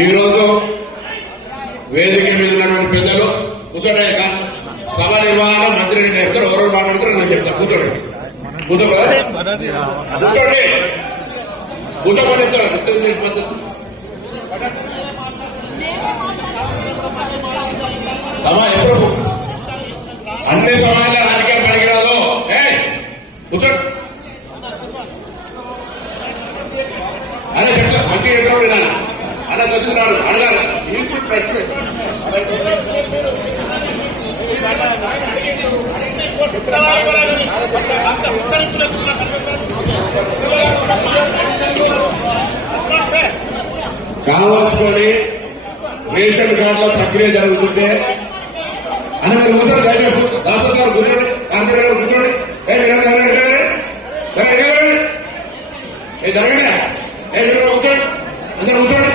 ఈరోజు వేదిక మీద ఉన్నటువంటి పెద్దలు కూర్చోండి. సభ నిర్వహణ మంత్రి నేను చెప్తారు, ఎవరు మాట్లాడతారు నేను చెప్తాను. కూర్చోండి కూర్చోండి కూర్చోమని చెప్తాడు. సభ ఎప్పుడు అన్ని సమయాల్లో రాజకీయం పనికిరాదు. కూర్చోండి అనే చెప్తా. మంచి ఎటువంటి అలా చూస్తున్నాడు అడగాలి. కావాల్సుకొని రేషన్ కార్డుల ప్రక్రియ జరుగుతుంటే అని మీరు కూర్చోండి. దయచేసి దాసర్ గారు కూర్చోండి, కార్పొరేటర్ గారు కూర్చోండి. జరగండి కూర్చోండి, అందరూ కూర్చోండి.